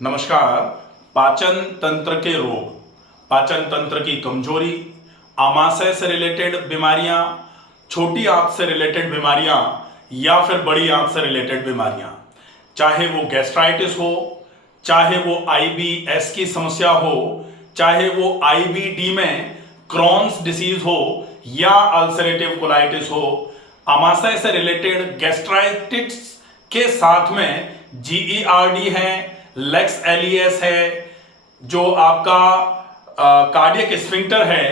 नमस्कार। पाचन तंत्र के रोग, पाचन तंत्र की कमजोरी, आमाशय से रिलेटेड बीमारियां, छोटी आंत से रिलेटेड बीमारियां या फिर बड़ी आंत से रिलेटेड बीमारियां, चाहे वो गैस्ट्राइटिस हो, चाहे वो आईबीएस की समस्या हो, चाहे वो आईबीडी में क्रॉन्स डिसीज हो या अल्सरेटिव कोलाइटिस हो, आमाशय से रिलेटेड गैस्ट्राइटिस के साथ में जीईआरडी है, लेक्स एलियस है, जो आपका कार्डियक स्फिंक्टर है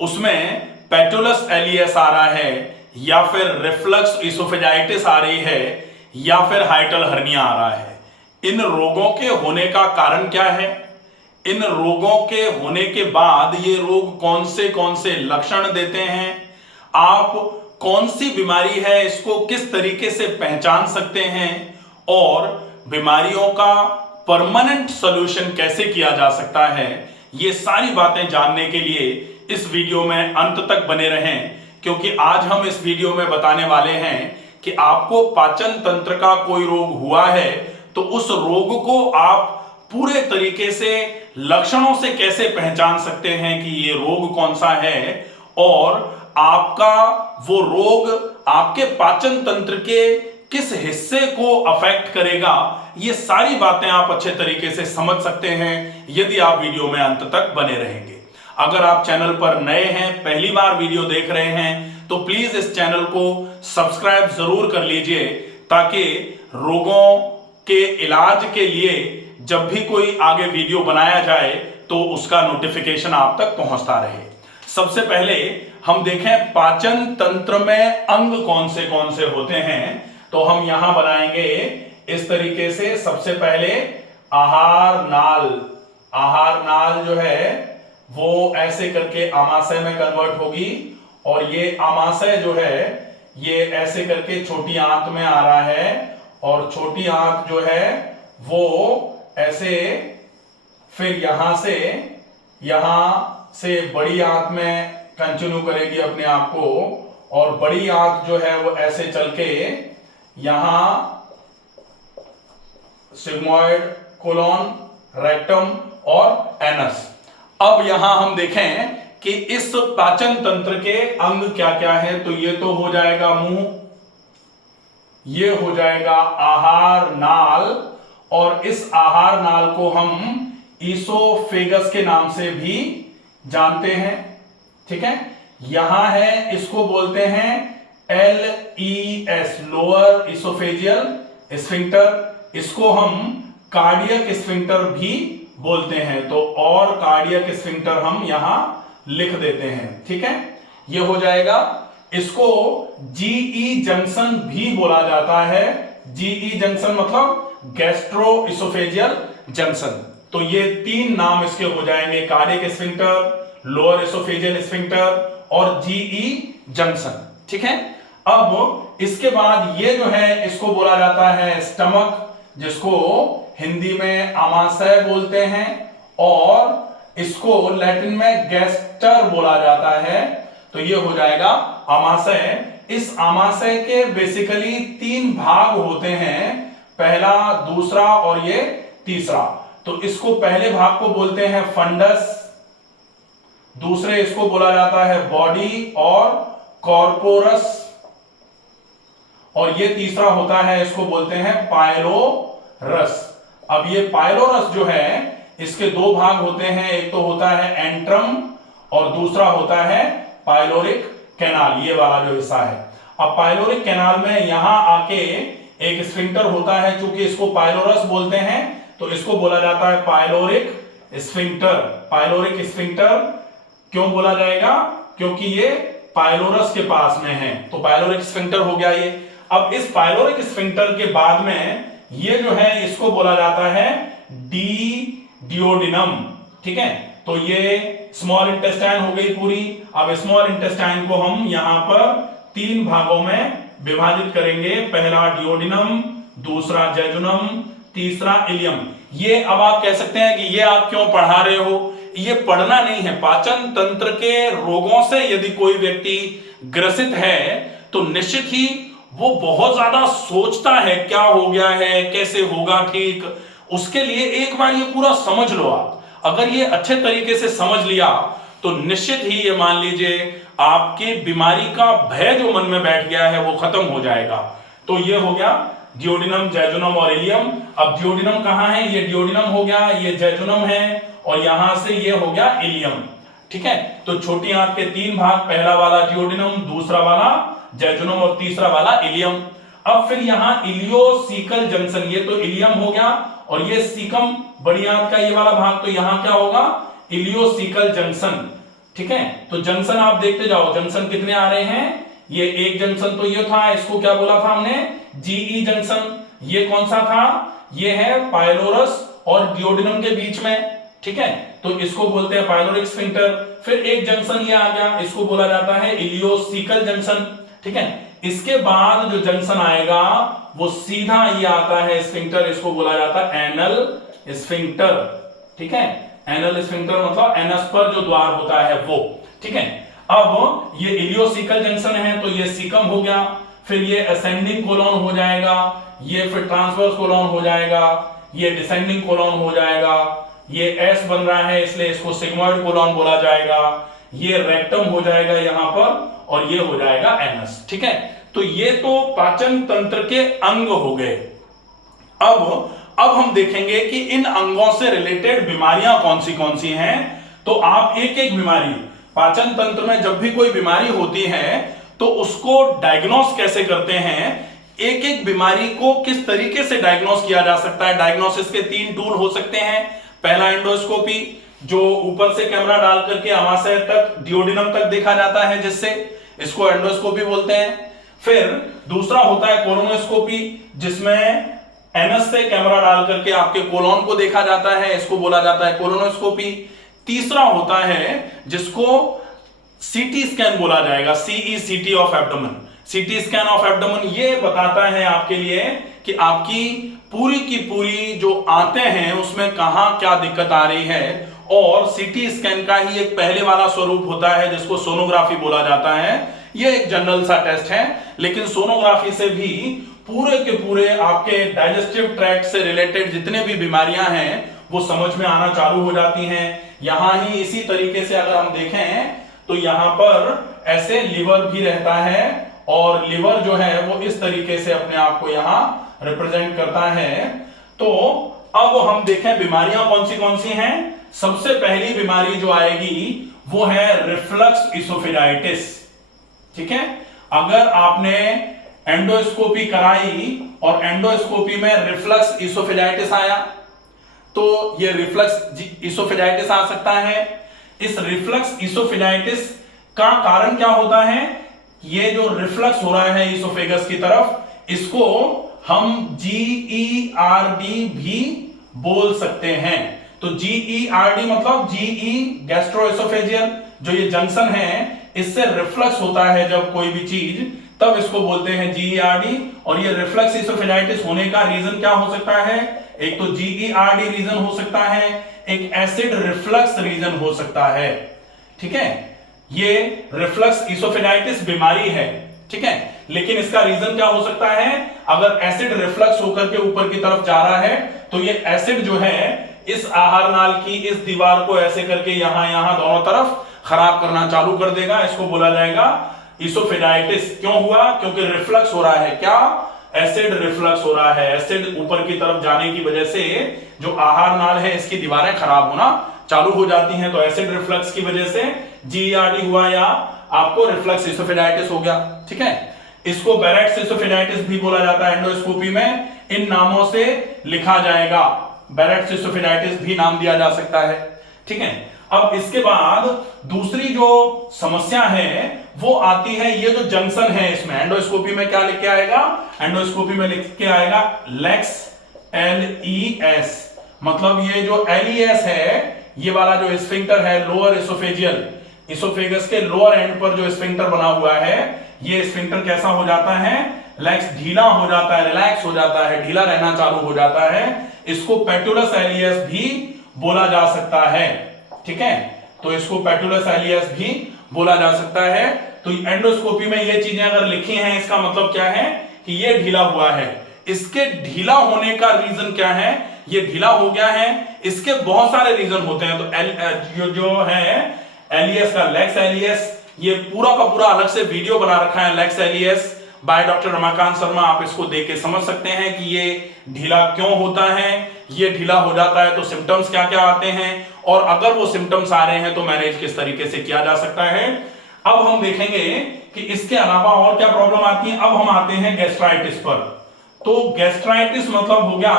उसमें पेटुलस एलियस आ रहा है, या फिर रिफ्लक्स इसोफेजाइटिस आ रही है, या फिर हाइटल हर्निया आ रहा है। इन रोगों के होने का कारण क्या है? इन रोगों के होने के बाद ये रोग कौन से लक्षण देते हैं? आप कौन सी बीमारी है इसको किस तरीके से पहचान सकते हैं? और बीमारियों का परमानेंट सॉल्यूशन कैसे किया जा सकता है? ये सारी बातें जानने के लिए इस वीडियो में अंत तक बने रहें, क्योंकि आज हम इस वीडियो में बताने वाले हैं कि आपको पाचन तंत्र का कोई रोग हुआ है तो उस रोग को आप पूरे तरीके से लक्षणों से कैसे पहचान सकते हैं कि ये रोग कौन सा है, और आपका वो रोग आपके पाचन तंत्र के किस हिस्से को अफेक्ट करेगा। ये सारी बातें आप अच्छे तरीके से समझ सकते हैं यदि आप वीडियो में अंत तक बने रहेंगे। अगर आप चैनल पर नए हैं, पहली बार वीडियो देख रहे हैं, तो प्लीज इस चैनल को सब्सक्राइब जरूर कर लीजिए, ताकि रोगों के इलाज के लिए जब भी कोई आगे वीडियो बनाया जाए तो उसका नोटिफिकेशन आप तक पहुंचता रहे। सबसे पहले हम देखें पाचन तंत्र में अंग कौन से होते हैं, तो हम यहां बनाएंगे इस तरीके से। सबसे पहले आहार नाल जो है वो ऐसे करके आमाशय में कन्वर्ट होगी, और ये आमाशय जो है ये ऐसे करके छोटी आंत में आ रहा है, और छोटी आंत जो है वो ऐसे फिर यहां से बड़ी आंत में कंटिन्यू करेगी अपने आप को, और बड़ी आंत जो है वो ऐसे चल के यहां सिग्मोइड, कोलोन, रेक्टम और एनस। अब यहां हम देखें कि इस पाचन तंत्र के अंग क्या क्या है, तो ये तो हो जाएगा मुंह, ये हो जाएगा आहार नाल, और इस आहार नाल को हम ईसोफेगस के नाम से भी जानते हैं। ठीक है, यहां है, इसको बोलते हैं LES, लोअर इसोफेजियल स्फिंक्टर। इसको हम कार्डियक स्फिंक्टर भी बोलते हैं, तो और कार्डियक स्फिंक्टर हम यहां लिख देते हैं। ठीक है, ये हो जाएगा। इसको GE जंक्शन भी बोला जाता है। GE जंक्शन मतलब गैस्ट्रो इसोफेजियल जंक्शन। तो ये तीन नाम इसके हो जाएंगे, cardiac sphincter, lower oesophageal sphincter और GE जंक्शन। ठीक है, अब इसके बाद ये जो है इसको बोला जाता है स्टमक, जिसको हिंदी में आमाशय बोलते हैं, और इसको लैटिन में गैस्टर बोला जाता है। तो ये हो जाएगा आमाशय। इस आमाशय के बेसिकली तीन भाग होते हैं, पहला, दूसरा और ये तीसरा। तो इसको पहले भाग को बोलते हैं फंडस, दूसरे इसको बोला जाता है बॉडी और कॉर्पोरस, और ये तीसरा होता है, इसको बोलते हैं पाइलोरस। अब ये पाइलोरस जो है इसके दो भाग होते हैं, एक तो होता है एंट्रम और दूसरा होता है पाइलोरिक कैनाल, ये वाला जो हिस्सा है। अब पाइलोरिक कैनाल में यहां आके एक स्फिंक्टर होता है, चूंकि इसको पाइलोरस बोलते हैं तो इसको बोला जाता है पाइलोरिक स्फिंक्टर। पाइलोरिक स्फिंक्टर क्यों बोला जाएगा? क्योंकि ये पाइलोरस के पास में है, तो पाइलोरिक स्फिंक्टर हो गया ये। अब इस पाइलोरिक स्फिंक्टर के बाद में ये जो है इसको बोला जाता है डियोडिनम। ठीक है, तो ये स्मॉल इंटेस्टाइन हो गई पूरी। अब स्मॉल इंटेस्टाइन को हम यहां पर तीन भागों में विभाजित करेंगे, पहला डियोडिनम, दूसरा जेजुनम, तीसरा इलियम। ये अब आप कह सकते हैं कि ये आप क्यों पढ़ा रहे हो? ये पढ़ना नहीं है। पाचन तंत्र के रोगों से यदि कोई व्यक्ति ग्रसित है तो निश्चित ही वो बहुत ज्यादा सोचता है क्या हो गया है, कैसे होगा ठीक, उसके लिए एक बार ये पूरा समझ लो आप। अगर ये अच्छे तरीके से समझ लिया तो निश्चित ही ये मान लीजिए आपकी बीमारी का भय जो मन में बैठ गया है वो खत्म हो जाएगा। तो ये हो गया डियोडिनम, जैजुनम और इलियम। अब डियोडिनम कहां है? ये डियोडिनम हो गया, ये जैजुनम है और यहां से ये हो गया इलियम। ठीक है, तो छोटी आंत के 3 भाग, पहला वाला डियोडिनम, दूसरा वाला जैजुनम और तीसरा वाला इलियम। अब फिर यहां इलियोसिकल जंक्शन, ये तो इलियम हो गया और ये सीकम बड़ी आंत का ये वाला भाग, तो यहां क्या होगा? Ileocaecal junction. ठीक है, तो जंक्शन आप देखते जाओ, जंक्शन कितने आ रहे हैं? ये एक जंक्शन तो ये था, इसको क्या बोला था हमने? GE junction. ये कौन सा था? ये है पाइलोरस और डियोडिनम के बीच में। ठीक है, तो इसको बोलते हैं पाइलोरिक स्फिंक्टर। फिर एक जंक्शन ये आ गया, इसको बोला जाता है इलियोसिकल जंक्शन। ठीक है, इसके बाद जो जंक्शन आएगा वो सीधा ये आता है स्फिंक्टर, इसको बोला जाता है एनल स्फिंक्टर। ठीक है, एनल स्फिंक्टर मतलब एनस पर जो द्वार होता है वो। ठीक है, अब ये इलियोसिकल जंक्शन है तो ये सीकम हो गया, फिर ये असेंडिंग कोलोन हो जाएगा, ये फिर ट्रांसवर्स कोलोन हो जाएगा, ये डिसेंडिंग कोलोन हो जाएगा, ये एस बन रहा है इसलिए इसको सिग्मॉइड कोलोन बोला जाएगा, ये रेक्टम हो जाएगा यहां पर और ये हो जाएगा एनस। ठीक है, तो ये तो पाचन तंत्र के अंग हो गए। अब हम देखेंगे कि इन अंगों से रिलेटेड बीमारियां कौन सी हैं। तो आप एक एक बीमारी, पाचन तंत्र में जब भी कोई बीमारी होती है तो उसको डायग्नोस कैसे करते हैं, एक एक बीमारी को किस तरीके से डायग्नोस किया जा सकता है। डायग्नोसिस के 3 टूल हो सकते हैं। पहला एंडोस्कोपी, जो ऊपर से कैमरा डाल करके अमाशय तक, डियोडिनम तक देखा जाता है, जिससे इसको एंडोस्कोपी बोलते हैं। फिर दूसरा होता है कोलोनोस्कोपी, जिसमें एनस से कैमरा डाल करके आपके कोलोन को देखा जाता है, इसको बोला जाता है कोलोनोस्कोपी। तीसरा होता है जिसको सीटी स्कैन बोला जाएगा, CECT of abdomen. CT scan of abdomen ये बताता है आपके लिए कि आपकी पूरी की पूरी जो आंतें हैं उसमें कहां क्या दिक्कत आ रही है। और सीटी स्कैन का ही एक पहले वाला स्वरूप होता है जिसको सोनोग्राफी बोला जाता है। ये एक जनरल सा टेस्ट है, लेकिन सोनोग्राफी से भी पूरे के पूरे आपके डाइजेस्टिव ट्रैक्ट से रिलेटेड जितने भी बीमारियां हैं वो समझ में आना चालू हो जाती हैं। यहां ही इसी तरीके से अगर हम देखें तो यहां पर ऐसे लिवर भी रहता है और लिवर जो है वो इस तरीके से अपने आप को यहां रिप्रेजेंट करता है। तो अब हम देखें बीमारियां कौन सी हैं। सबसे पहली बीमारी जो आएगी वो है रिफ्लक्स इसोफेजाइटिस। ठीक है, अगर आपने एंडोस्कोपी कराई और एंडोस्कोपी में रिफ्लक्स इसोफेजाइटिस आया तो ये रिफ्लक्स इसोफेजाइटिस आ सकता है। इस रिफ्लक्स इसोफेजाइटिस का कारण क्या होता है? ये जो रिफ्लक्स हो रहा है इसोफेगस की तरफ, इसको हम GERD भी बोल सकते हैं। तो GERD मतलब GE गैस्ट्रोएसोफेजियल, जो ये जंक्शन है इससे रिफ्लक्स होता है जब कोई भी चीज, तब इसको बोलते हैं GERD। और ये रिफ्लक्स इसोफेजाइटिस होने का रीजन क्या हो सकता है? एक तो GERD रीजन हो सकता है, एक एसिड रिफ्लक्स रीजन हो सकता है। ठीक है, ये रिफ्लक्स इसोफेजाइटिस बीमारी है। ठीक है, लेकिन इसका रीजन क्या हो सकता है? अगर एसिड रिफ्लक्स होकर के ऊपर की तरफ जा रहा है तो ये एसिड जो है इस आहार नाल की इस दीवार को ऐसे करके यहां दोनों तरफ खराब करना चालू कर देगा। इसको बोला जाएगा इसोफेजाइटिस। क्यों हुआ? क्योंकि रिफ्लक्स हो रहा है। क्या? एसिड रिफ्लक्स हो रहा है। एसिड ऊपर की तरफ जाने की वजह से जो आहार नाल है इसकी दीवारें खराब होना चालू हो जाती हैं। तो एसिड रिफ्लक्स की वजह से GERD हुआ या आपको रिफ्लक्स इसोफेजाइटिस हो गया। ठीक है, इसको बैरेट्स इसोफेजाइटिस भी बोला जाता है। एंडोस्कोपी में इन नामों से लिखा जाएगा, बैरेट्स इसोफेजाइटिस भी नाम दिया जा सकता है। ठीक है, अब इसके बाद दूसरी जो समस्या है वो आती है, ये जो जंक्शन है इसमें एंडोस्कोपी में क्या लिख के आएगा? एंडोस्कोपी में लिख के आएगा लेक्स, LES। मतलब ये जो LES है, ये वाला जो स्फिंक्टर है लोअर इसोफेजियल, इसोफेगस के लोअर एंड पर जो स्फिंक्टर बना हुआ है, ये स्फिंक्टर कैसा हो जाता है? लेक्स ढीला हो जाता है, रिलैक्स हो जाता है, ढीला रहना चालू हो जाता है। इसको पेटुलस LES भी बोला जा सकता है। ठीक है, तो इसको पेटुलस LES भी बोला जा सकता है। तो एंडोस्कोपी में ये चीजें अगर लिखी हैं, इसका मतलब क्या है कि ये ढीला हुआ है। इसके ढीला होने का रीजन क्या है? ये ढीला हो गया है, इसके बहुत सारे रीजन होते हैं। तो जो है एलियस का लेक्स एलियस, ये पूरा का पूरा अलग से वीडियो बना रखा है लेक्स एलियस बाय डॉक्टर रमाकांत शर्मा। आप इसको देख के समझ सकते हैं कि ये ढीला क्यों होता है, ये ढीला हो जाता है तो सिम्टम्स क्या क्या आते हैं, और अगर वो सिम्टम्स आ रहे हैं तो मैनेज किस तरीके से किया जा सकता है। अब हम देखेंगे कि इसके अलावा और क्या प्रॉब्लम आती है। अब हम आते हैं गैस्ट्राइटिस पर। तो गैस्ट्राइटिस मतलब हो गया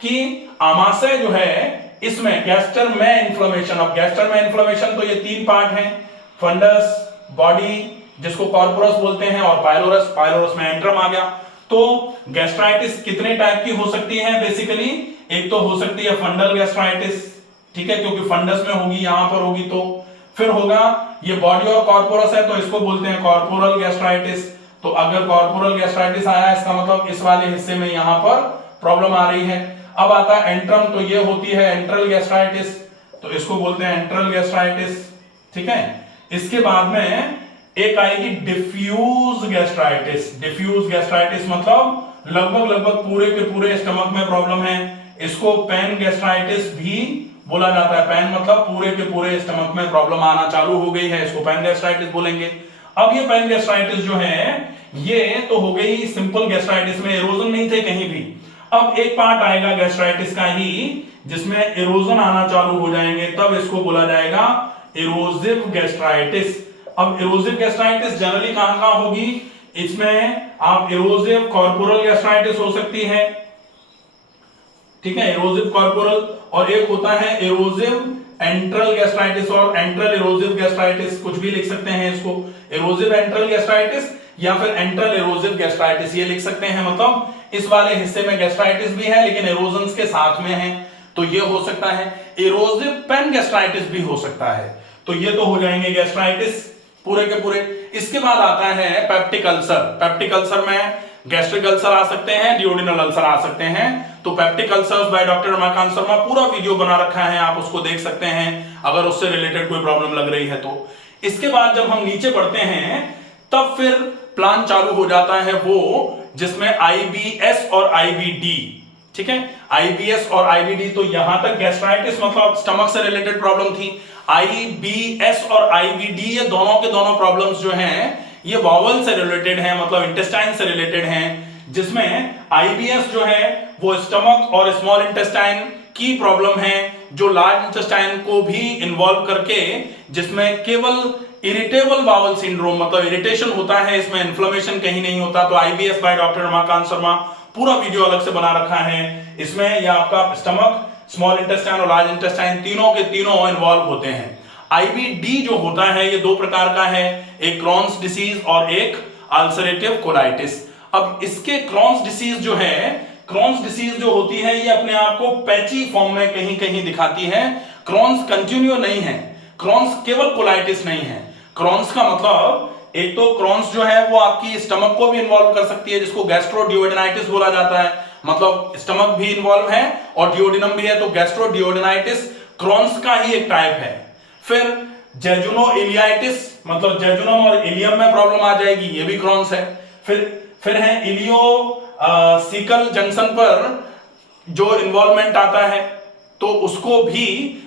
कि आमाशय जो है इसमें गैस्टर में इन्फ्लेमेशन। अब गैस्टर में इन्फ्लेमेशन तो ये तीन पार्ट हैं, फंडस, बॉडी जिसको कॉर्पोरस बोलते हैं, और पाइलोरस। पाइलोरस में एंट्रम आ गया। तो गैस्ट्राइटिस कितने टाइप की हो सकती है बेसिकली? एक तो हो सकती है फंडल गैस्ट्राइटिस, ठीक है, क्योंकि फंडस में होगी, यहां पर होगी। तो फिर होगा ये बॉडी और कॉर्पोरस है तो इसको बोलते हैं कॉर्पोरल गैस्ट्राइटिस। तो अगर कॉर्पोरल गैस्ट्राइटिस आया इसका मतलब इस वाले हिस्से में यहां पर प्रॉब्लम आ रही है। अब आता है एंट्रम, तो ये होती है एंट्रल गैस्ट्राइटिस, तो इसको बोलते हैं एंट्रल गैस्ट्राइटिस, ठीक है। इसके बाद में एक आएगी डिफ्यूज गैस्ट्राइटिस। डिफ्यूज गैस्ट्राइटिस मतलब लगभग पूरे के पूरे स्टमक में प्रॉब्लम है। इसको पैन गैस्ट्राइटिस भी बोला जाता है। पैन मतलब पूरे के पूरे स्टमक में प्रॉब्लम आना चालू हो गई है, इसको पैन गैस्ट्राइटिस बोलेंगे। अब ये पैन गैस्ट्राइटिस जो है ये तो हो गई सिंपल गैस्ट्राइटिस में इरोजन नहीं थे कहीं भी। अब एक पार्ट आएगा गैस्ट्राइटिस का ही जिसमें इरोजन आना चालू हो जाएंगे, तब इसको बोला जाएगा इरोजिव गैस्ट्राइटिस। अब इरोजिव गैस्ट्राइटिस जनरली कहां होगी? इसमें आप इरोजिव कॉर्पोरल गैस्ट्राइटिस हो सकती है, ठीक है, इरोजिव कॉर्पोरल, और एक होता है इरोजिव एंट्रल गैस्ट्राइटिस और एंट्रल इरोजिव गैस्ट्राइटिस, कुछ भी लिख सकते हैं इसको, इरोजिव एंट्रल गैस्ट्राइटिस या फिर एंट्रल इरोजिव गैस्ट्राइटिस, ये लिख सकते हैं। मतलब इस वाले हिस्से में गैस्ट्राइटिस भी है लेकिन इरोजन्स के साथ में है, तो ये हो सकता है। इरोजिव पेन गैस्ट्राइटिस भी हो सकता है। तो ये तो हो जाएंगे गैस्ट्राइटिस पूरे के पूरे। इसके बाद आता है पेप्टिक अल्सर। पेप्टिक अल्सर में गैस्ट्रिक अल्सर आ सकते हैं, डियोडिनल अल्सर आ सकते हैं। तो peptic ulcers bye doctor Ramakant Sharma पूरा वीडियो बना रखा है, आप उसको देख सकते हैं अगर उससे रिलेटेड कोई प्रॉब्लम लग रही है तो। इसके बाद जब हम नीचे बढ़ते हैं तब फिर प्लान चालू हो जाता है वो जिसमें आईबीएस और आईबीडी, ठीक है, आईबीएस और आईबीडी। तो यहां तक गैस्ट्राइटिस मतलब स्टमक से रिलेटेड प्रॉब्लम थी। आईबीएस और आईबीडी ये दोनों के दोनों प्रॉब्लम्स जो हैं ये वॉवल से रिलेटेड हैं, मतलब इंटेस्टाइन से रिलेटेड हैं। जिसमें आईबीएस जो है वो स्टमक और स्मॉल इंटेस्टाइन की प्रॉब्लम है जो लार्ज इंटेस्टाइन को भी इन्वॉल्व करके, जिसमें केवल इरिटेबल बाउल सिंड्रोम मतलब इरिटेशन होता है, इसमें इन्फ्लेमेशन कहीं नहीं होता। तो IBS bye doctor Ramakant Sharma पूरा वीडियो अलग से बना रखा है। इसमें यह आपका स्टमक, स्मॉल इंटेस्टाइन और लार्ज इंटेस्टाइन तीनों के तीनों इन्वॉल्व होते हैं। आईबीडी जो होता है ये दो प्रकार का है, एक क्रॉन्स डिसीज और एक अल्सरेटिव कोलाइटिस। अब इसके क्रॉन्स डिसीज जो है, क्रॉन्स डिसीज जो होती है ये अपने आप को पैची फॉर्म में कहीं कहीं दिखाती है। क्रॉन्स कंटिन्यू नहीं है, क्रॉन्स केवल कोलाइटिस नहीं है। क्रॉन्स का मतलब एक तो क्रॉन्स जो है वो आपकी स्टमक को भी इन्वॉल्व कर सकती है जिसको गैस्ट्रोडियोडेनाइटिस बोला जाता है, मतलब स्टमक भी इन्वॉल्व है और डियोडिनम भी है। तो गैस्ट्रोडियोडेनाइटिस क्रॉन्स का ही एक टाइप है। फिर जेजुनो इलियाइटिस मतलब जेजुनम और इलियम में प्रॉब्लम आ जाएगी, ये भी क्रॉन्स है। फिर है इलियो सीकल जंक्शन पर जो इन्वॉल्वमेंट आता है तो उसको भी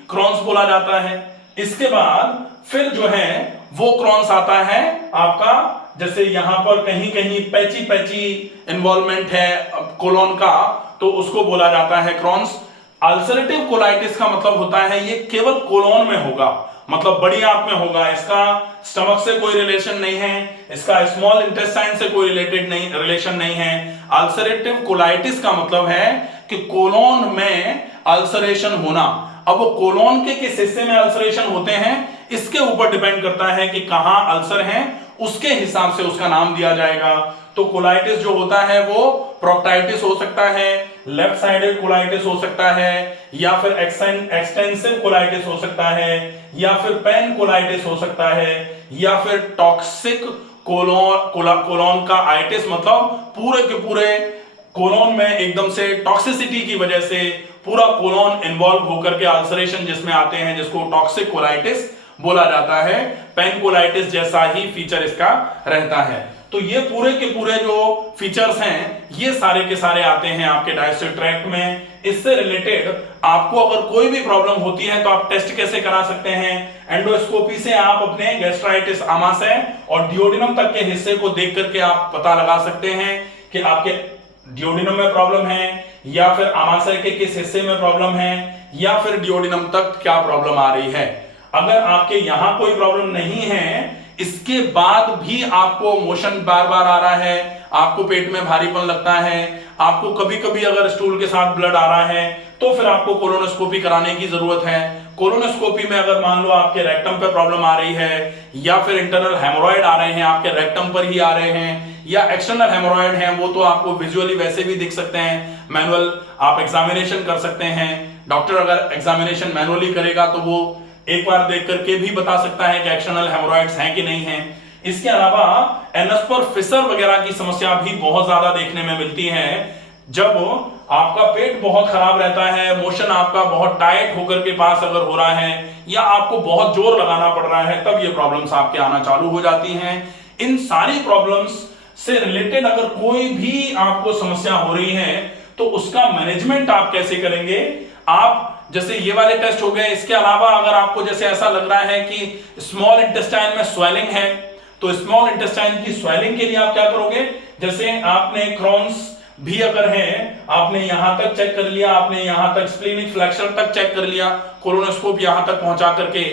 क्रॉन्स बोला जाता है। इसके बाद फिर जो है वो क्रॉन्स आता है आपका, जैसे यहां पर कहीं कहीं पैची इन्वॉल्वमेंट है कोलोन का, तो उसको बोला जाता है क्रॉन्स। अल्सरेटिव कोलाइटिस का मतलब होता है ये केवल कोलोन में होगा, मतलब बड़ी आंत में होगा, इसका स्टमक से कोई रिलेशन नहीं है, इसका स्मॉल इंटेस्टाइन से कोई रिलेशन नहीं है। अल्सरेटिव कोलाइटिस का मतलब है कि कोलोन में अल्सरेशन होना। अब वो कोलोन के किस हिस्से में अल्सरेशन होते हैं इसके ऊपर डिपेंड करता है कि कहां अल्सर है, उसके हिसाब से उसका नाम दिया जाएगा। तो कोलाइटिस जो होता है वो प्रोक्टाइटिस हो सकता है, लेफ्ट साइडेड कोलाइटिस हो सकता है, या फिर एक्सटेंसिव कोलाइटिस हो सकता है, या फिर पेन कोलाइटिस हो सकता है, या फिर टॉक्सिक कोलोन का आइटिस मतलब पूरे के पूरे कोलोन में एकदम से टॉक्सिसिटी की वजह से पूरा कोलोन इन्वॉल्व होकर के अल्सरेशन जिसमें आते हैं, जिसको टॉक्सिक कोलाइटिस बोला जाता है। पेन कोलाइटिस जैसा ही फीचर इसका रहता है। तो ये पूरे के पूरे जो फीचर्स हैं ये सारे के सारे आते हैं आपके डाइजेस्टिव ट्रैक्ट में। इससे रिलेटेड आपको अगर कोई भी प्रॉब्लम होती है तो आप टेस्ट कैसे करा सकते हैं, एंडोस्कोपी से आप अपने गैस्ट्राइटिस, आमाशय और डियोडिनम तक के हिस्से को देख करके आप पता लगा सकते हैं कि आपके डियोडिनम में प्रॉब्लम है या फिर आमाशय के किस हिस्से में प्रॉब्लम है या फिर डियोडिनम तक क्या प्रॉब्लम आ रही है। अगर आपके यहां कोई प्रॉब्लम नहीं है, इसके बाद भी आपको मोशन बार बार आ रहा है, आपको पेट में भारीपन लगता है, आपको कभी कभी अगर स्टूल के साथ ब्लड आ रहा है, तो फिर आपको कोलोनोस्कोपी कराने की जरूरत है। कोलोनोस्कोपी में अगर मान लो आपके रेक्टम पे प्रॉब्लम आ रही है या फिर इंटरनल हेमोरॉइड आ रहे हैं, आपके रेक्टम पर ही आ रहे हैं या एक्सटर्नल हेमोरॉइड हैं, वो तो आपको विजुअली वैसे भी दिख सकते हैं, मैनुअल आप एग्जामिनेशन कर सकते हैं। डॉक्टर अगर एग्जामिनेशन मैनुअली करेगा तो वो एक बार देख करके भी बता सकता है कि एक्सटर्नल हेमोरॉइड्स हैं कि नहीं हैं। इसके अलावा एनस पर फिसर वगैरह की समस्या भी बहुत ज्यादा देखने में मिलती है। जब आपका पेट बहुत खराब रहता है, मोशन आपका बहुत टाइट होकर के पास अगर हो रहा है या आपको बहुत जोर लगाना पड़ रहा है, तब ये प्रॉब्लम्स आपके आना चालू हो जाती हैं। इन सारी प्रॉब्लम्स से रिलेटेड अगर कोई भी आपको समस्या हो रही है तो उसका मैनेजमेंट आप कैसे करेंगे। आप जैसे ये वाले टेस्ट हो गए, इसके अलावा अगर आपको जैसे ऐसा लग रहा है कि स्मॉल इंटेस्टाइन में स्वेलिंग है, तो स्मॉल इंटेस्टाइन की स्वेलिंग के लिए आप क्या करोगे, जैसे आपने क्रॉन्स भी अगर है, आपने यहां तक चेक कर लिया, आपने यहां तक स्प्लीनिक फ्लेक्सर तक चेक कर लिया, कोलोनोस्कोप यहां तक पहुंचा करके,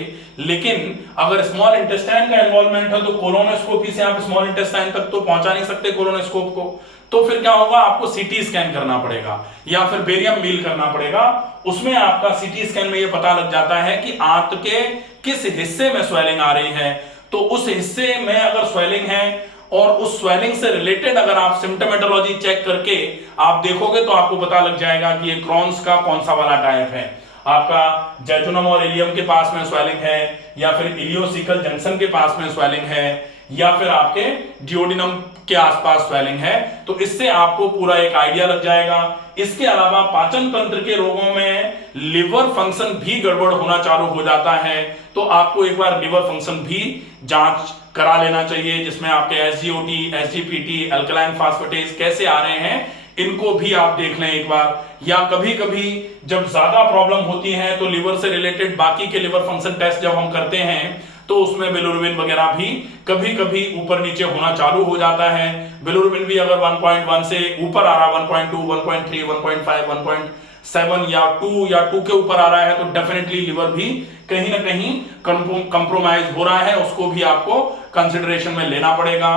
लेकिन अगर स्मॉल इंटेस्टाइन का इन्वॉल्वमेंट है तो कोलोनोस्कोपी से आप स्मॉल इंटेस्टाइन तक तो पहुंचा नहीं सकते कोलोनोस्कोप को, तो फिर क्या होगा, आपको सीटी स्कैन करना पड़ेगा या फिर बेरियम मील करना पड़ेगा। उसमें आपका सीटी स्कैन में ये पता लग जाता है कि आंत के किस हिस्से में स्वेलिंग आ रही है। तो उस हिस्से में अगर स्वेलिंग है और उस स्वेलिंग से रिलेटेड अगर आप सिम्टोमेटोलॉजी चेक करके आप देखोगे तो आपको पता लग जाएगा कि ये क्रॉन्स का कौन सा वाला टाइप है। आपका जैजुनम और इलियम के पास में स्वेलिंग है या फिर इलियोसिकल जंक्शन के पास में स्वेलिंग है या फिर आपके डियोडिनम के आसपास स्वेलिंग है, तो इससे आपको पूरा एक आइडिया लग जाएगा। इसके अलावा पाचन तंत्र के रोगों में लिवर फंक्शन भी गड़बड़ होना चालू हो जाता है, तो आपको एक बार लिवर फंक्शन भी जांच करा लेना चाहिए, जिसमें आपके एसजीओटी, एसजीपीटी, अल्कलाइन फास्फेटेज कैसे आ रहे हैं, इनको भी आप देख लें एक बार। या कभी कभी जब ज्यादा प्रॉब्लम होती है तो लिवर से रिलेटेड बाकी के लिवर फंक्शन टेस्ट जब हम करते हैं तो उसमें बिलिरुबिन वगैरह भी कभी कभी ऊपर नीचे होना चालू हो जाता है। बिलिरुबिन भी अगर 1.1 से ऊपर आ रहा है, 1.2, 1.3, 1.5, 1.7 या 2 या 2 के ऊपर आ रहा है, तो डेफिनेटली लिवर भी कहीं ना कहीं कंप्रोमाइज हो रहा है, उसको भी आपको कंसिडरेशन में लेना पड़ेगा।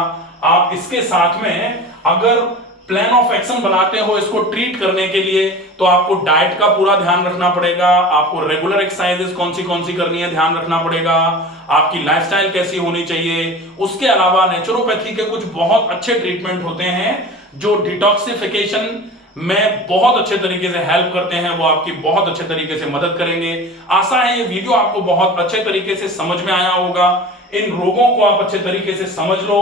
आप इसके साथ में अगर प्लान ऑफ एक्शन बनाते हो इसको ट्रीट करने के लिए, तो आपको डाइट का पूरा ध्यान रखना पड़ेगा, आपको रेगुलर एक्सरसाइजेस कौन सी करनी है ध्यान रखना पड़ेगा, आपकी लाइफस्टाइल कैसी होनी चाहिए। उसके अलावा नेचुरोपैथी के कुछ बहुत अच्छे ट्रीटमेंट होते हैं जो डिटॉक्सिफिकेशन में बहुत अच्छे तरीके से हेल्प करते हैं, वो आपकी बहुत अच्छे तरीके से मदद करेंगे। आशा है ये वीडियो आपको बहुत अच्छे तरीके से समझ में आया होगा। इन रोगों को आप अच्छे तरीके से समझ लो।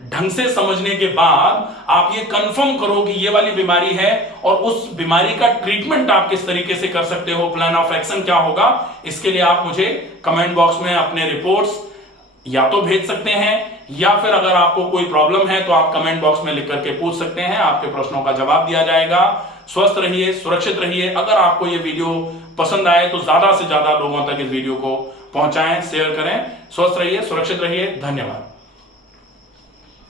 ढंग से समझने के बाद आप ये कंफर्म करो कि ये वाली बीमारी है और उस बीमारी का ट्रीटमेंट आप किस तरीके से कर सकते हो, प्लान ऑफ एक्शन क्या होगा। इसके लिए आप मुझे कमेंट बॉक्स में अपने रिपोर्ट्स या तो भेज सकते हैं या फिर अगर आपको कोई प्रॉब्लम है तो आप कमेंट बॉक्स में लिख करके पूछ सकते हैं, आपके प्रश्नों का जवाब दिया जाएगा। स्वस्थ रहिए, सुरक्षित रहिए। अगर आपको ये वीडियो पसंद आए तो ज्यादा से ज्यादा लोगों तक इस वीडियो को पहुंचाएं, शेयर करें। स्वस्थ रहिए, सुरक्षित रहिए। धन्यवाद।